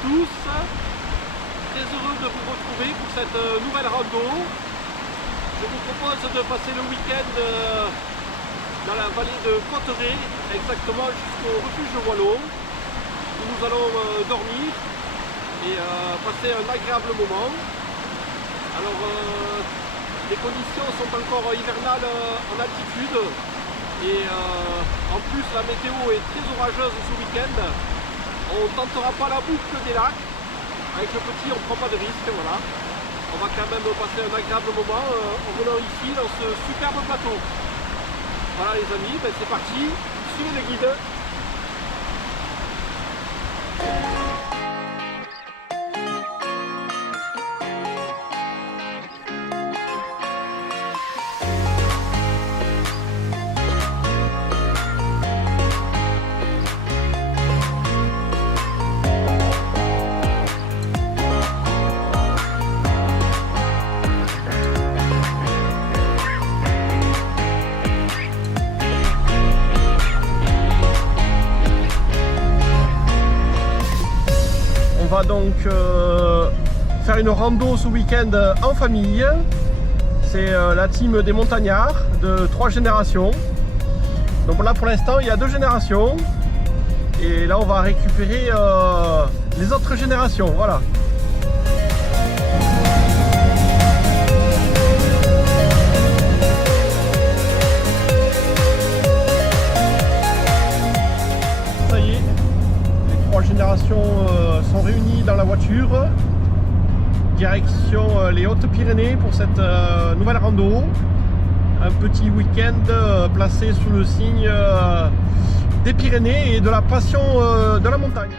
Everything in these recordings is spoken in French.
tous, très heureux de vous retrouver pour cette nouvelle rando. Je vous propose de passer le week-end dans la vallée de Cotteret, exactement jusqu'au refuge de Wallon, où nous allons dormir et passer un agréable moment. Alors les conditions sont encore hivernales en altitude et en plus la météo est très orageuse ce week-end. On ne tentera pas la boucle des lacs. Avec le petit, on ne prend pas de risque, voilà. On va quand même passer un agréable moment en venant ici dans ce superbe plateau. Voilà les amis, ben c'est parti, suivez le guide. On va donc faire une rando ce week-end en famille. C'est la team des montagnards de 3 générations. Donc là pour l'instant il y a 2 générations. Et là on va récupérer les autres générations. Voilà. Ça y est, les 3 générations sont réunies dans la voiture, direction les Hautes-Pyrénées pour cette nouvelle rando. Un petit week-end placé sous le signe des Pyrénées et de la passion de la montagne.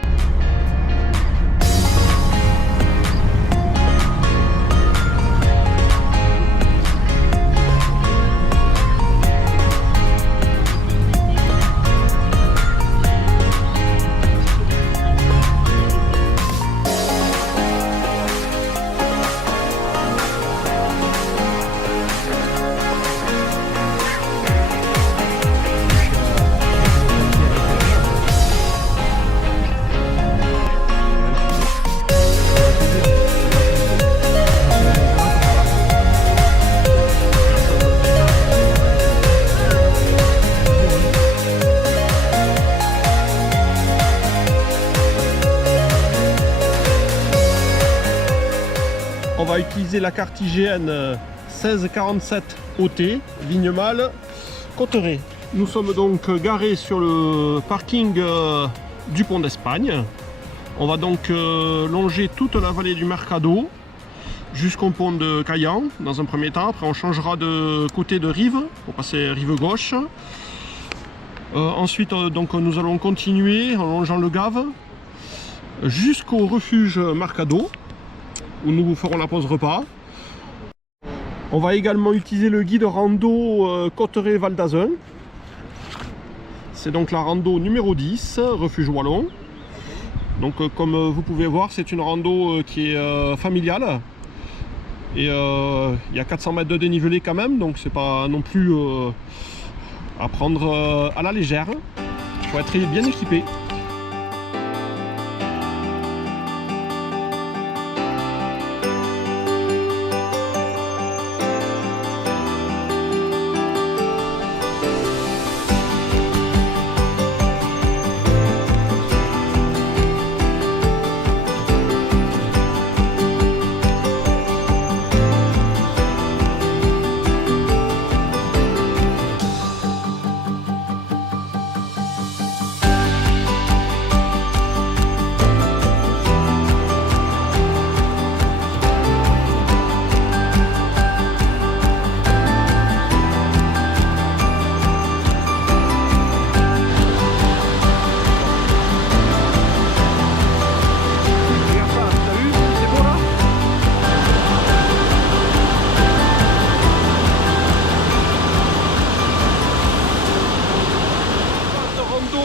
On va utiliser la carte IGN 1647 OT, ligne mâle, Cotteret. Nous sommes donc garés sur le parking du pont d'Espagne. On va donc longer toute la vallée du Mercado jusqu'au pont de Caillan dans un premier temps. Après on changera de côté de rive pour passer rive gauche. Ensuite donc nous allons continuer en longeant le Gave jusqu'au refuge Mercado, où nous ferons la pause repas. On va également utiliser le guide rando Cotteret-Val d'Azun. C'est donc la rando numéro 10, refuge Wallon. Donc comme vous pouvez voir, c'est une rando qui est familiale. Et il y a 400 mètres de dénivelé quand même, donc c'est pas non plus à prendre à la légère. Il faut être bien équipé.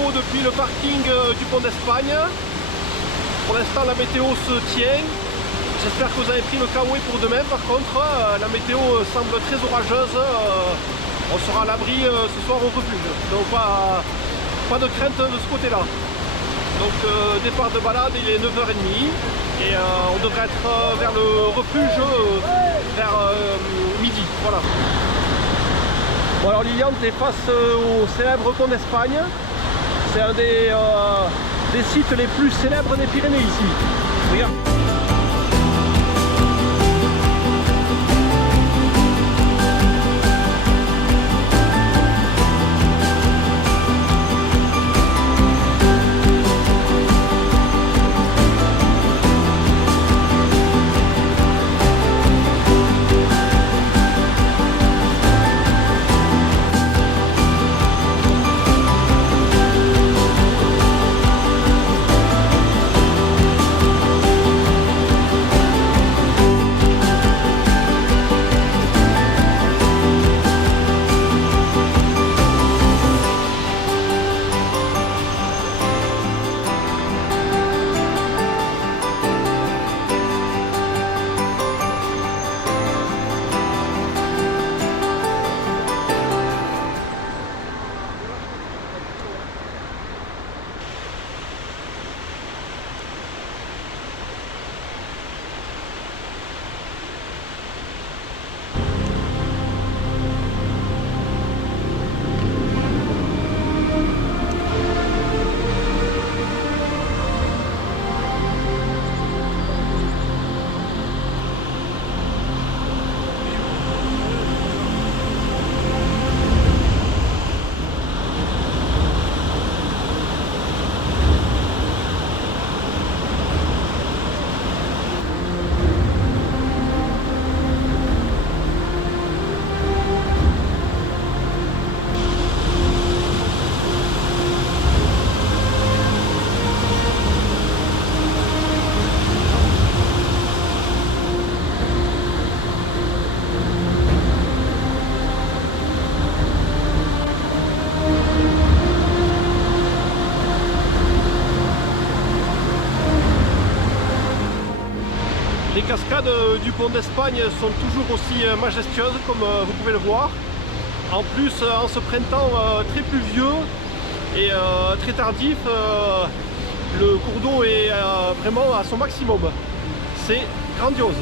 Depuis le parking du pont d'Espagne. Pour l'instant la météo se tient. J'espère que vous avez pris le kawaii pour demain. Par contre la météo semble très orageuse. On sera à l'abri ce soir au refuge. Donc pas de crainte de ce côté là. Donc départ de balade, il est 9h30 et on devrait être vers le refuge vers midi. Voilà. Bon alors Liliane est face au célèbre pont d'Espagne. C'est un des sites les plus célèbres des Pyrénées ici. Regarde. Les cascades du pont d'Espagne sont toujours aussi majestueuses comme vous pouvez le voir. En plus, en ce printemps très pluvieux et très tardif, le cours d'eau est vraiment à son maximum. C'est grandiose.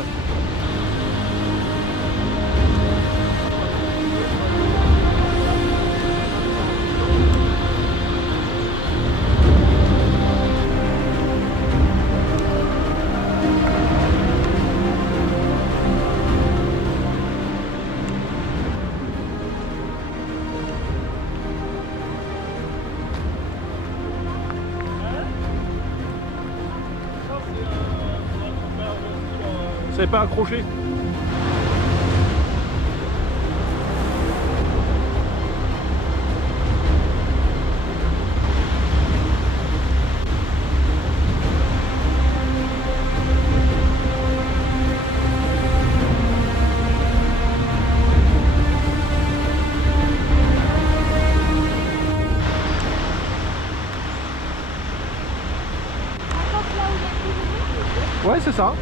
C'est pas accroché. Ouais, c'est ça.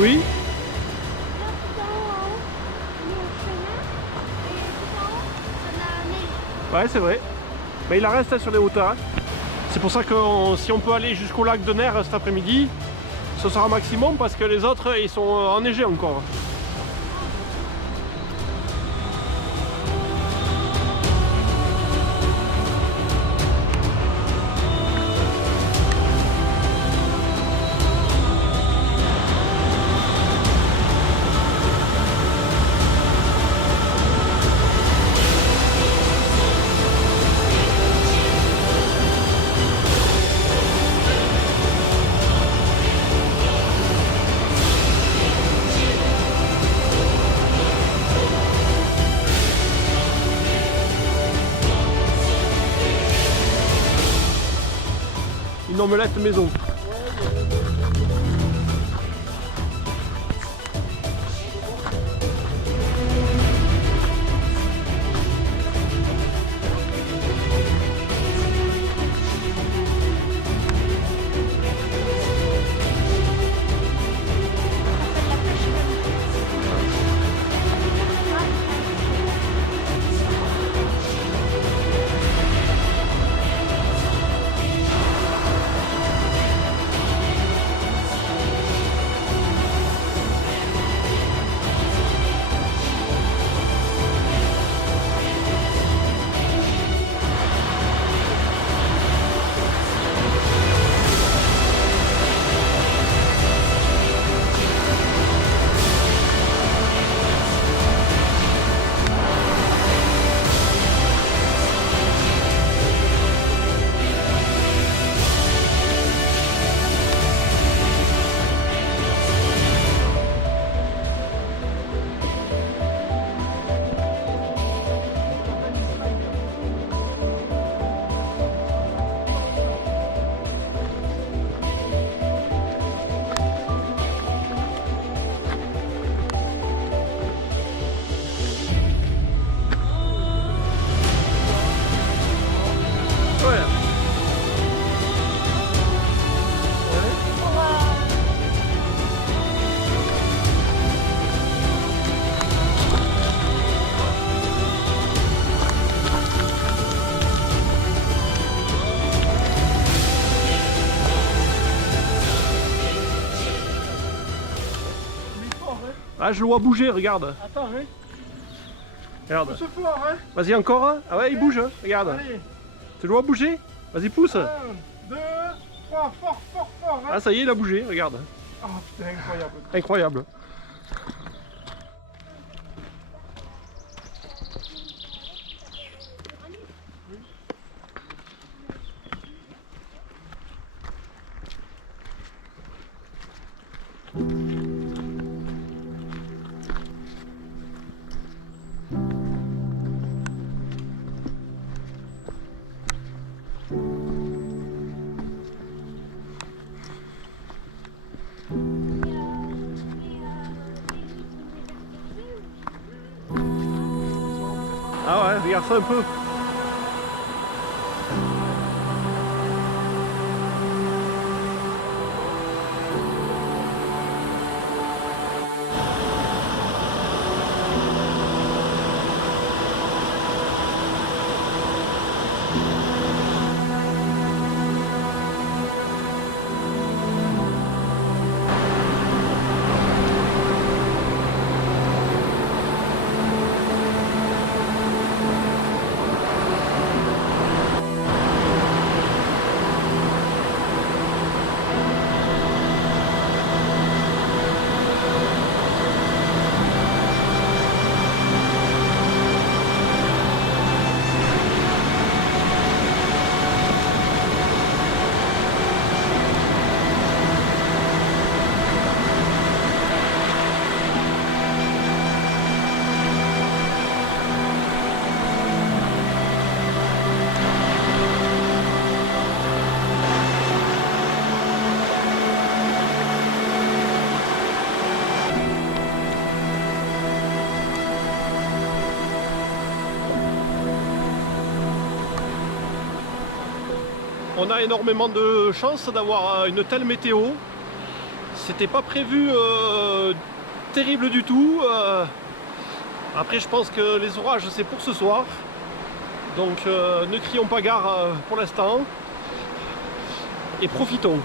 Oui. Là, tout en haut, il y a un chemin. Et tout en haut, on a un île. Ouais, c'est vrai. Mais il en reste sur les hauteurs. C'est pour ça que si on peut aller jusqu'au lac de Nerre cet après-midi, ce sera maximum parce que les autres ils sont enneigés encore. Une omelette maison. Ah, je le vois bouger, regarde. Attends, hein. Regarde. Pousse fort, hein. Vas-y, encore un. Ah ouais, il bouge, hein. Regarde. Allez. Tu le vois bouger? Vas-y, pousse. 1, 2, 3, fort, fort, fort, hein. Ah, ça y est, il a bougé, regarde. Oh putain, incroyable. Incroyable. Ah ouais, regarde ça un peu. On a énormément de chance d'avoir une telle météo. C'était pas prévu terrible du tout. Après, je pense que les orages, c'est pour ce soir. Donc, ne crions pas gare pour l'instant. Et profitons.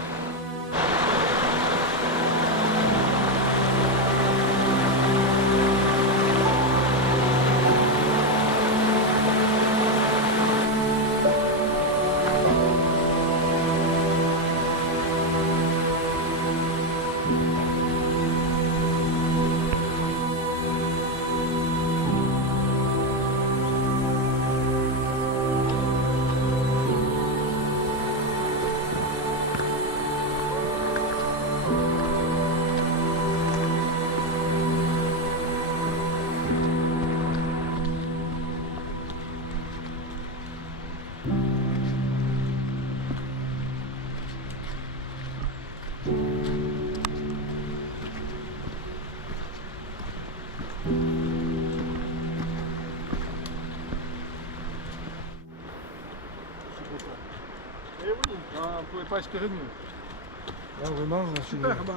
Eh oui, on ne pouvait pas espérer mieux. Là, vraiment, Superbe.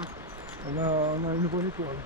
on a une bonne étoile.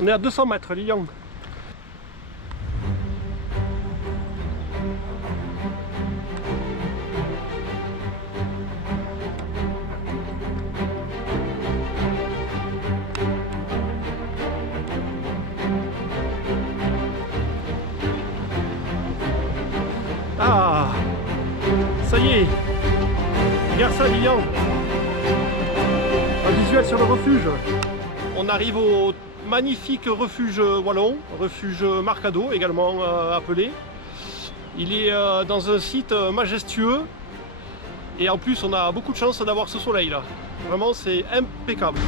On est à 200 mètres, Lilian. Ah, ça y est. Regarde ça, Lilian. Un visuel sur le refuge. On arrive au magnifique refuge wallon, refuge Marcado également appelé. Il est dans un site majestueux et en plus on a beaucoup de chance d'avoir ce soleil là. Vraiment c'est impeccable.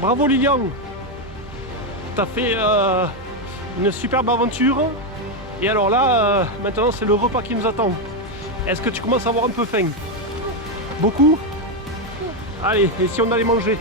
Bravo Lilian, tu as fait une superbe aventure et alors là maintenant c'est le repas qui nous attend. Est-ce que tu commences à avoir un peu faim? Beaucoup? Allez, et si on allait manger?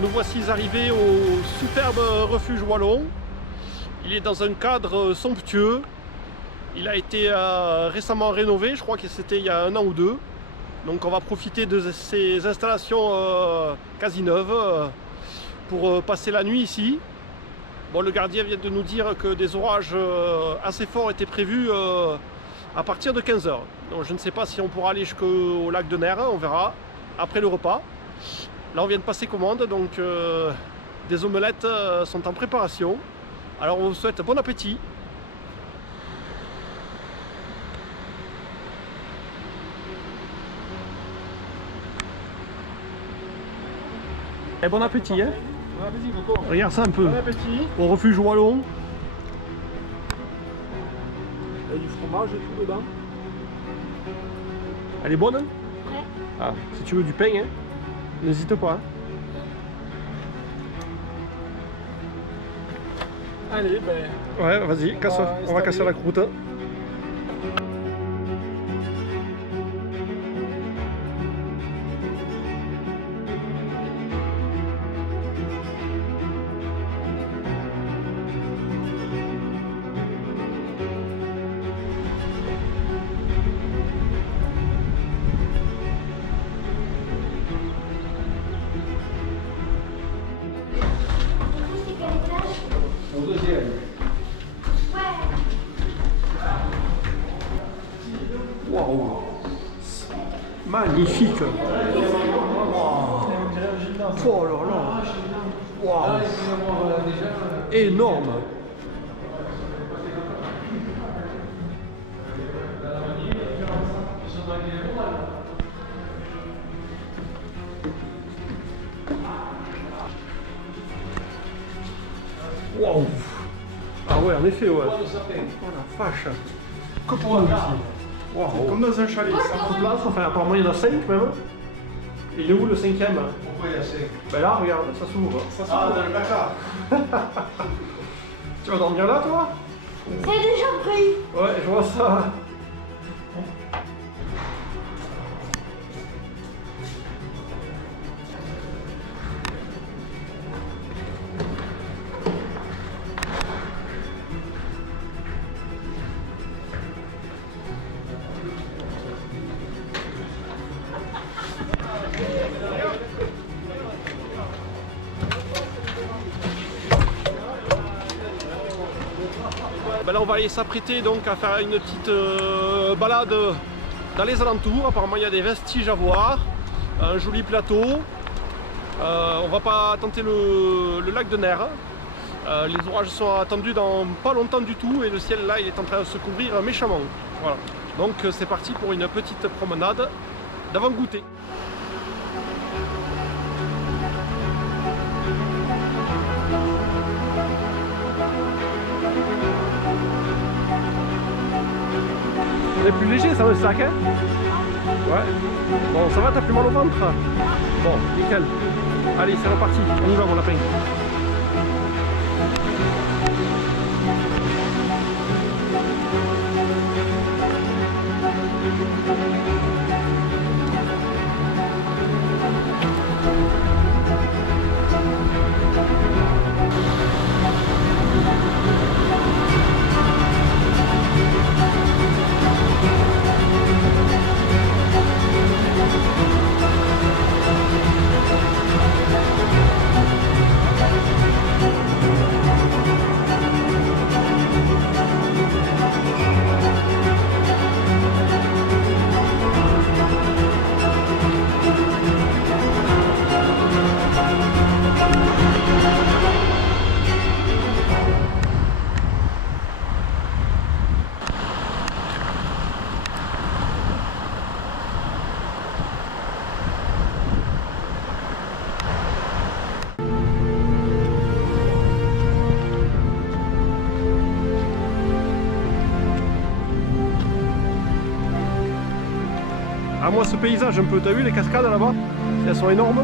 Nous voici arrivés au superbe refuge wallon. Il est dans un cadre somptueux. Il a été récemment rénové, je crois que c'était il y a 1 an ou 2. Donc on va profiter de ces installations quasi neuves pour passer la nuit ici. Bon, le gardien vient de nous dire que des orages assez forts étaient prévus à partir de 15 h. Donc je ne sais pas si on pourra aller jusqu'au lac de Ner, on verra après le repas. Là on vient de passer commande, donc des omelettes sont en préparation. Alors on vous souhaite bon appétit. Et bon appétit, hein. Bon appétit, Coco. Regarde ça un peu. Bon appétit. Au refuge wallon. Il y a du fromage et tout dedans. Elle est bonne, hein? Ouais. Ah, si tu veux du pain, hein, n'hésite pas. Hein. Allez, ben. Ouais, vas-y, on va casser la croûte. Au deuxième. Waouh, magnifique. Oh là là. Waouh, énorme. Waouh. Ah ouais, en effet, ouais. Oh la vache. Que pour nous ici. Waouh. Comme dans un chalet. Place, enfin apparemment il y en a 5 même. Et il est où le 5e? Pourquoi il y a 5? Ben là, regarde, ça s'ouvre. Ah, dans le placard. Tu vas dormir là, toi? C'est déjà pris. Ouais, je vois ça. Ben là on va aller s'apprêter donc à faire une petite balade dans les alentours. Apparemment il y a des vestiges à voir, un joli plateau. On va pas tenter le lac de Ner. Les orages sont attendus dans pas longtemps du tout et le ciel là il est en train de se couvrir méchamment. Voilà. Donc c'est parti pour une petite promenade d'avant-goûter. C'est plus léger ça le sac, hein? Ouais. Bon, ça va, t'as plus mal au ventre? Bon, nickel. Allez, c'est reparti. On y va mon lapin. Ah moi ce paysage un peu, t'as vu les cascades là-bas? Elles sont énormes.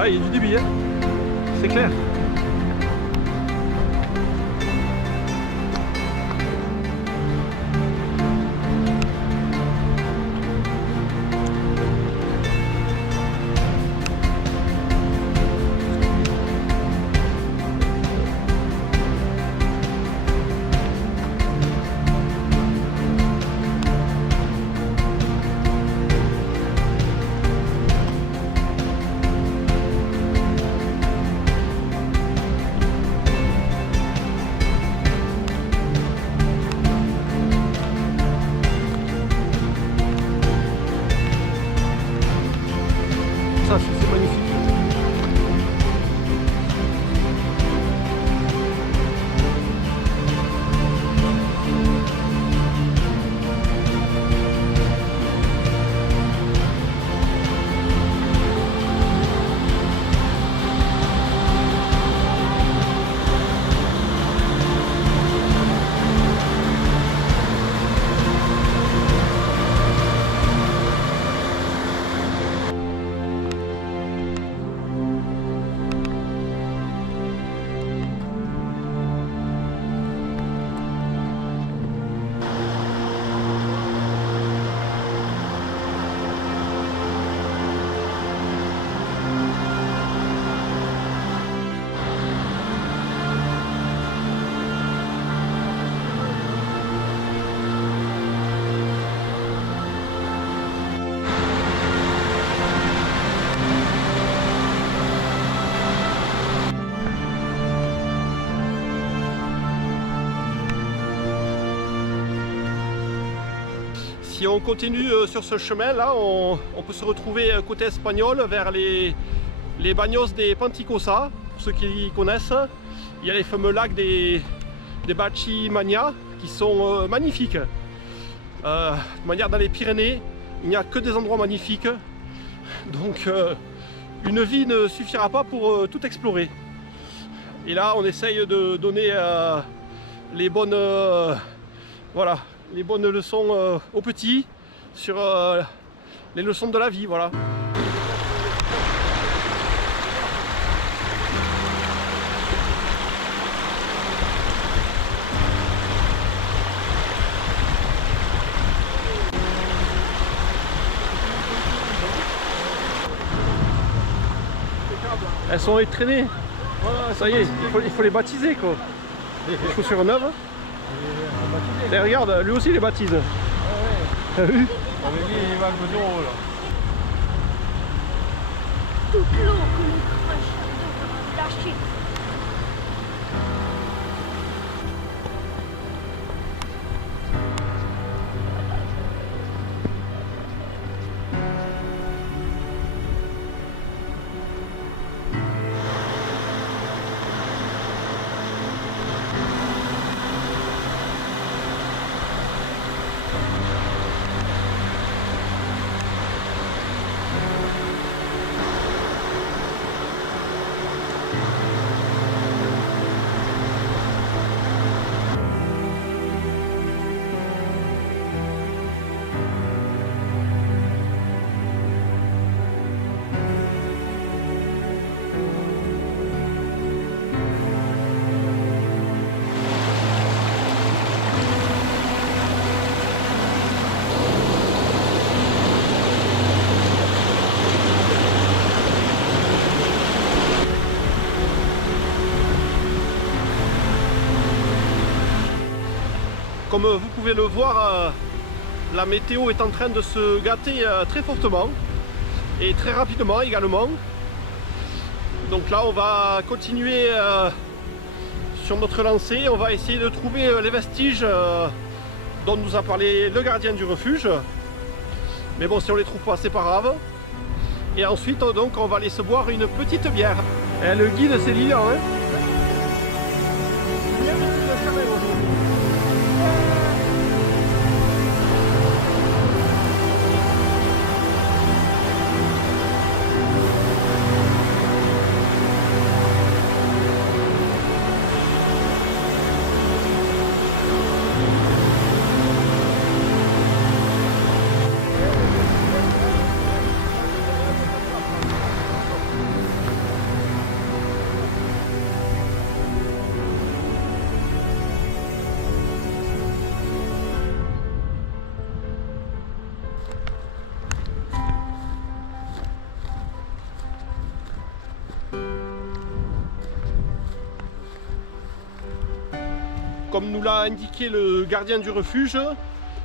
Ah, il y a du débit, hein. C'est clair. Ça, c'est magnifique. Si on continue sur ce chemin là, on peut se retrouver côté espagnol vers les Baños de Panticosa. Pour ceux qui connaissent, il y a les fameux lacs des Bachi-Mania qui sont magnifiques. De manière, dans les Pyrénées, il n'y a que des endroits magnifiques. Donc une vie ne suffira pas pour tout explorer. Et là on essaye de donner les bonnes voilà, les bonnes leçons aux petits sur les leçons de la vie, voilà. Elles sont traînées. Voilà, ça y est, il faut les baptiser quoi. Les chaussures neuves. Et regarde, lui aussi les baptise. T'as vu? Toute l'eau que le crush devrait lâcher. Comme vous pouvez le voir, la météo est en train de se gâter très fortement et très rapidement également. Donc là on va continuer sur notre lancée, on va essayer de trouver les vestiges dont nous a parlé le gardien du refuge. Mais bon, si on les trouve pas, c'est pas grave. Et ensuite donc on va aller se boire une petite bière. Et le guide c'est Lilian, hein. Comme nous l'a indiqué le gardien du refuge,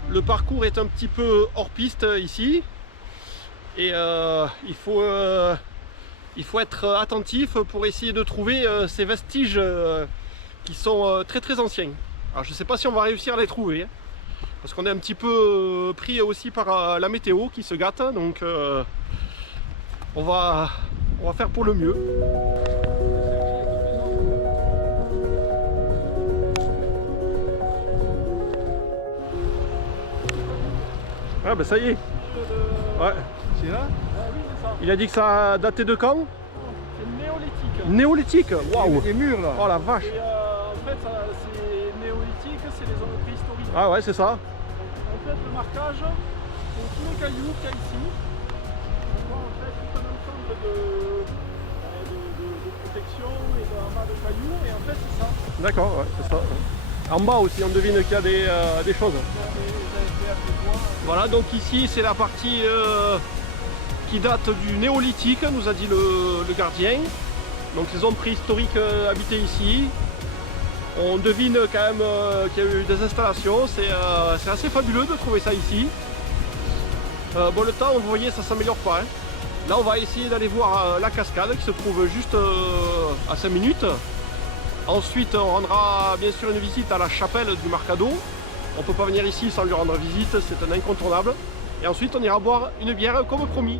le parcours est un petit peu hors piste ici. Et il faut être attentif pour essayer de trouver ces vestiges qui sont très très anciens. Alors je ne sais pas si on va réussir à les trouver, hein, parce qu'on est un petit peu pris aussi par la météo qui se gâte, donc on va faire pour le mieux. Ah bah ça y est. Ouais. C'est là? Il a dit que ça datait de quand? C'est néolithique. Néolithique. Waouh. Les murs là. Oh la vache. Et en fait, c'est néolithique, c'est les zones préhistoriques. Ah ouais, c'est ça. En fait, le marquage, c'est tous les cailloux qu'il y a ici. On voit en fait tout un ensemble de protection et d'amas de cailloux, et en fait, c'est ça. D'accord, ouais, c'est ça. En bas aussi, on devine qu'il y a des choses. Voilà, donc ici, c'est la partie qui date du néolithique, nous a dit le gardien. Donc les hommes préhistoriques habitaient ici. On devine quand même qu'il y a eu des installations. C'est assez fabuleux de trouver ça ici. Bon, le temps, vous voyez, ça s'améliore pas, hein. Là, on va essayer d'aller voir la cascade qui se trouve juste à 5 minutes. Ensuite, on rendra bien sûr une visite à la chapelle du Marcado. On ne peut pas venir ici sans lui rendre visite, c'est un incontournable. Et ensuite, on ira boire une bière comme promis.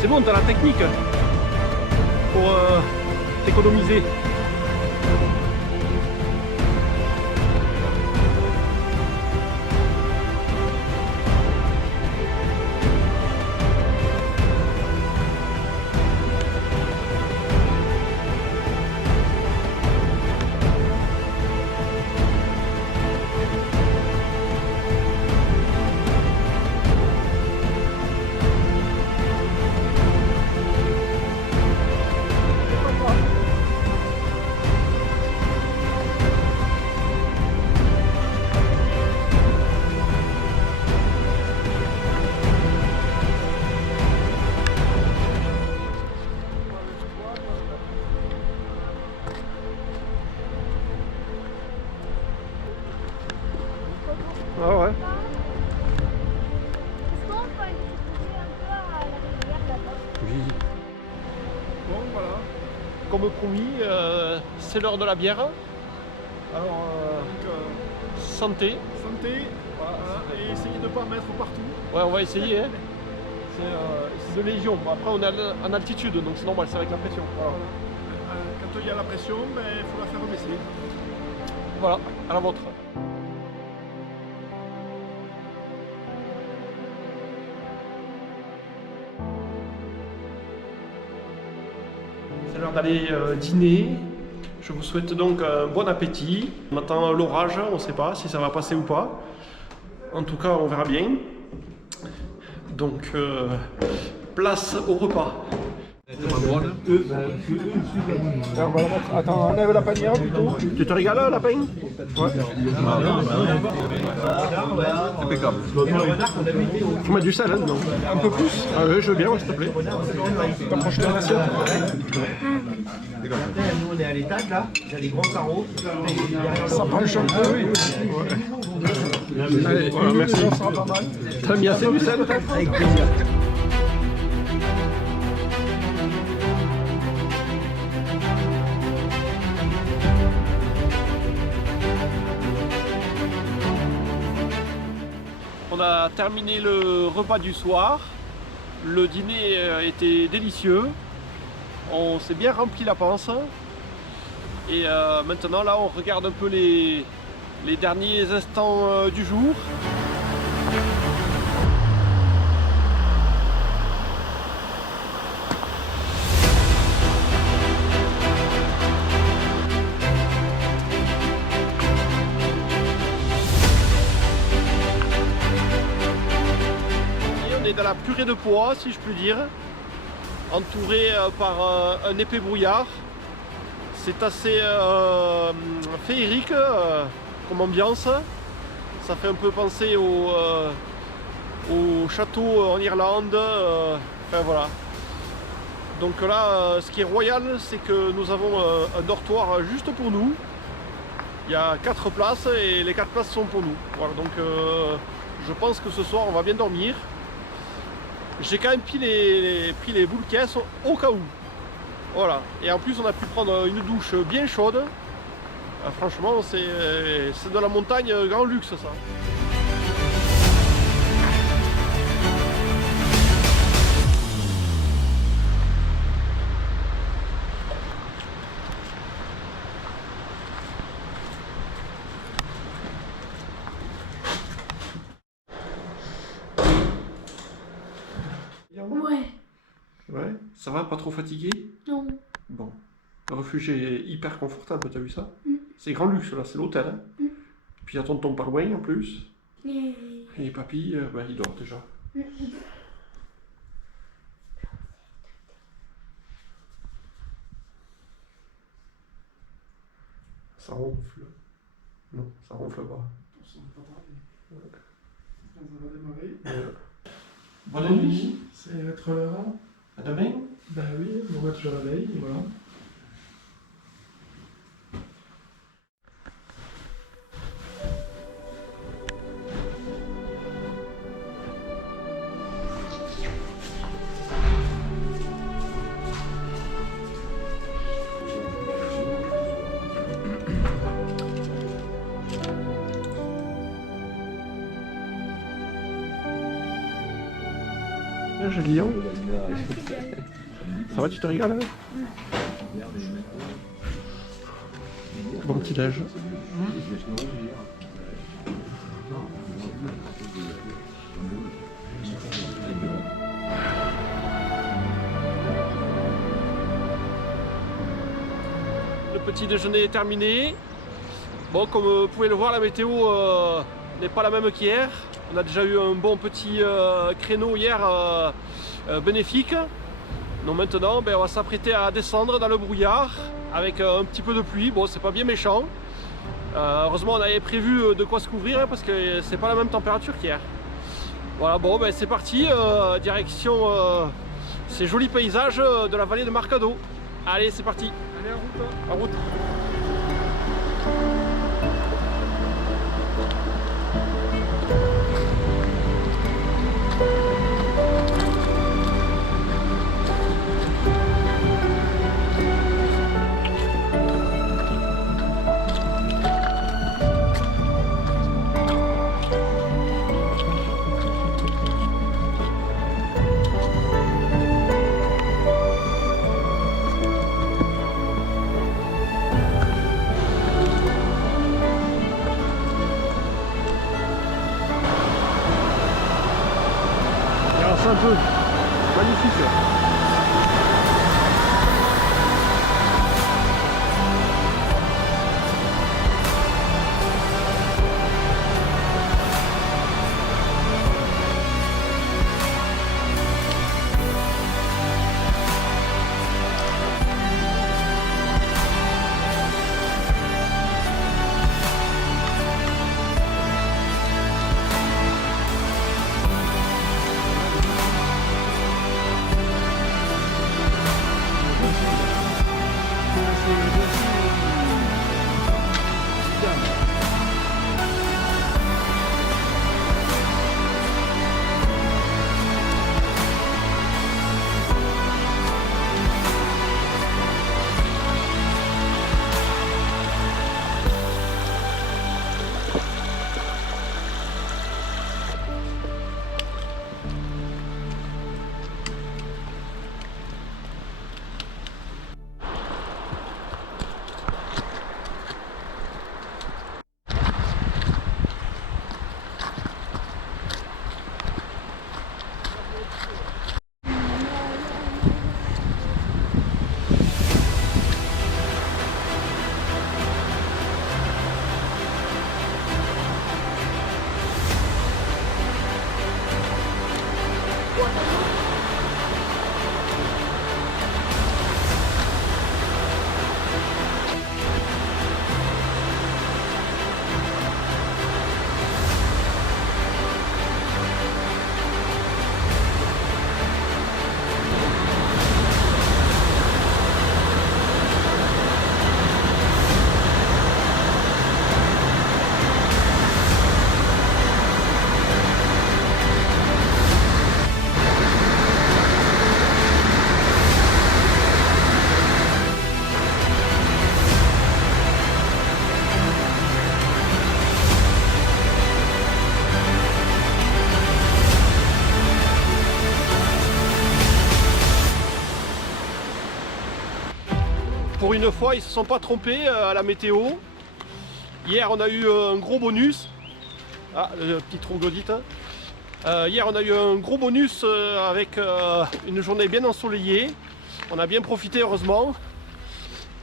C'est bon, t'as la technique pour t'économiser. Ah ouais. Est-ce qu'on peut aller se poser un peu à la rivière là-bas? Oui. Bon, voilà. Comme promis, c'est l'heure de la bière. Alors, santé. santé, voilà, et essayez de ne pas en mettre partout. Ouais, on va essayer. Hein. C'est de légion. Bon, après, on est en altitude, donc c'est normal, c'est avec la pression. Voilà, Quand il y a la pression, ben, il faut la faire baisser. voilà, à la vôtre. C'est l'heure d'aller dîner. Je vous souhaite donc un bon appétit. On attend l'orage, on ne sait pas si ça va passer ou pas. En tout cas, on verra bien. Donc, place au repas. Alors, on va la mettre. Attends, enlève la panière plutôt. Tu te régales, lapin? Ouais. Impeccable. Faut mettre du sel, hein, non? Un peu plus. Ah oui, je veux bien, ouais, s'il te plaît. T'approches de l'assiette. Nous on est à l'étage là, il y a des grands carreaux. Ça penche un peu, oui. Allez, voilà, merci. Ça sera pas mal. T'as mis assez du sel, peut-être? Avec plaisir. On a terminé le repas du soir. Le dîner était délicieux. On s'est bien rempli la panse. Et maintenant, là, on regarde un peu les derniers instants du jour. Et on est dans la purée de pois, si je puis dire, entouré par un épais brouillard. C'est assez féerique comme ambiance. Ça fait un peu penser au château en Irlande. Enfin voilà. Donc là, ce qui est royal, c'est que nous avons un dortoir juste pour nous. Il y a 4 places et les 4 places sont pour nous. Voilà, donc je pense que ce soir on va bien dormir. J'ai quand même pris les boules caisses au cas où. Voilà, et en plus on a pu prendre une douche bien chaude. Franchement, c'est de la montagne grand luxe ça. Ouais. Ouais, ça va, pas trop fatigué? Non. Bon. Le refuge est hyper confortable, t'as vu ça? C'est grand luxe là, c'est l'hôtel. Hein. Puis il y a tonton pas loin en plus. Et papy, ben, il dort déjà. Ça ronfle. Non, ça ronfle pas. Ça va démarrer. Bonne nuit. C'est être là. À demain. Ben oui, on va toujours la veille, voilà. Joli, hein? Ça va, tu te régales? Hein? Bon petit déj. Le petit déjeuner est terminé. Bon, comme vous pouvez le voir, la météo n'est pas la même qu'hier. On a déjà eu un bon petit créneau hier bénéfique. Donc maintenant, ben, on va s'apprêter à descendre dans le brouillard avec un petit peu de pluie. Bon, c'est pas bien méchant. Heureusement, on avait prévu de quoi se couvrir hein, parce que c'est pas la même température qu'hier. Voilà, bon, ben, c'est parti. Direction ces jolis paysages de la vallée de Marcado. Allez, c'est parti. Allez, en route. En route. un peu. Magnifique. Pour une fois, ils ne se sont pas trompés à la météo. Hier, on a eu un gros bonus. Ah, le petit troglodyte. Hier, on a eu un gros bonus avec une journée bien ensoleillée. On a bien profité, heureusement.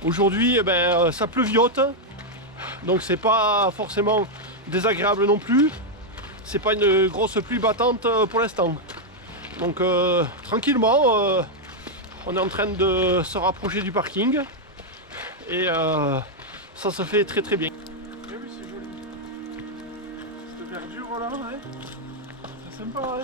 Aujourd'hui, ça pleuviote. Donc, c'est pas forcément désagréable non plus. C'est pas une grosse pluie battante pour l'instant. Donc, tranquillement, on est en train de se rapprocher du parking. Et ça se fait très très bien. Eh oui, c'est joli. Cette verdure là, ouais. C'est sympa, ouais.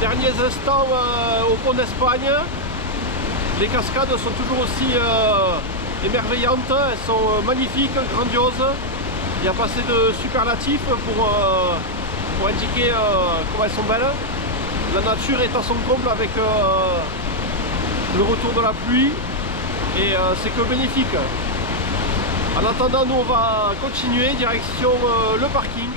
Derniers instants au pont d'Espagne. Les cascades sont toujours aussi émerveillantes, elles sont magnifiques, grandioses. Il n'y a pas assez de superlatifs pour indiquer comment elles sont belles. La nature est à son comble avec le retour de la pluie et c'est que bénéfique. En attendant, nous on va continuer direction le parking.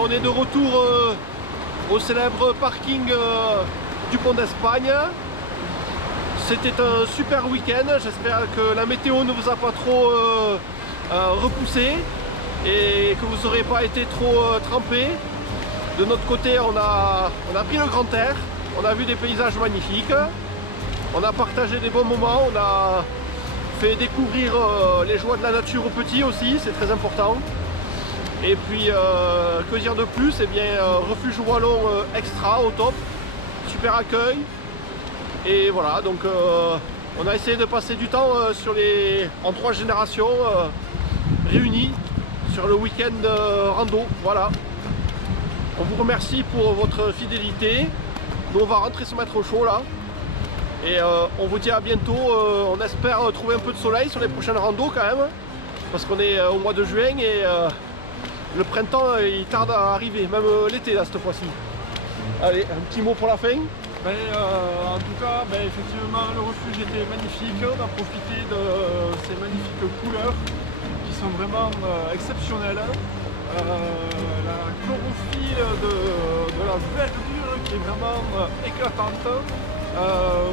On est de retour au célèbre parking du pont d'Espagne. C'était un super week-end, j'espère que la météo ne vous a pas trop repoussé et que vous n'aurez pas été trop trempé. De notre côté, on a pris le grand air, on a vu des paysages magnifiques, on a partagé des bons moments, on a fait découvrir les joies de la nature aux petits aussi, c'est très important. Et puis, que dire de plus? Eh bien, refuge wallon extra, au top, super accueil. Et voilà, donc on a essayé de passer du temps en 3 générations réunies sur le week-end rando. Voilà. On vous remercie pour votre fidélité. Nous, on va rentrer se mettre au chaud là. Et on vous dit à bientôt. On espère trouver un peu de soleil sur les prochaines randos quand même. Parce qu'on est au mois de juin et le printemps il tarde à arriver, même l'été là cette fois-ci. Allez, un petit mot pour la fin. En tout cas, effectivement, le refuge était magnifique. On a profité de ces magnifiques couleurs qui sont vraiment exceptionnelles. La chlorophylle de la verdure qui est vraiment éclatante.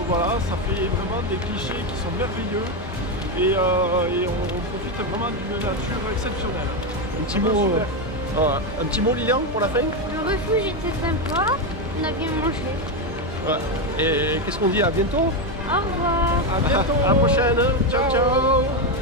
Voilà, ça fait vraiment des clichés qui sont merveilleux. Et on profite vraiment d'une nature exceptionnelle. Un petit mot Lilian pour la fin. Le refuge était sympa, on a bien mangé. Ouais. Et qu'est-ce qu'on dit? À bientôt. Au revoir. À bientôt. À la prochaine. Ciao ciao.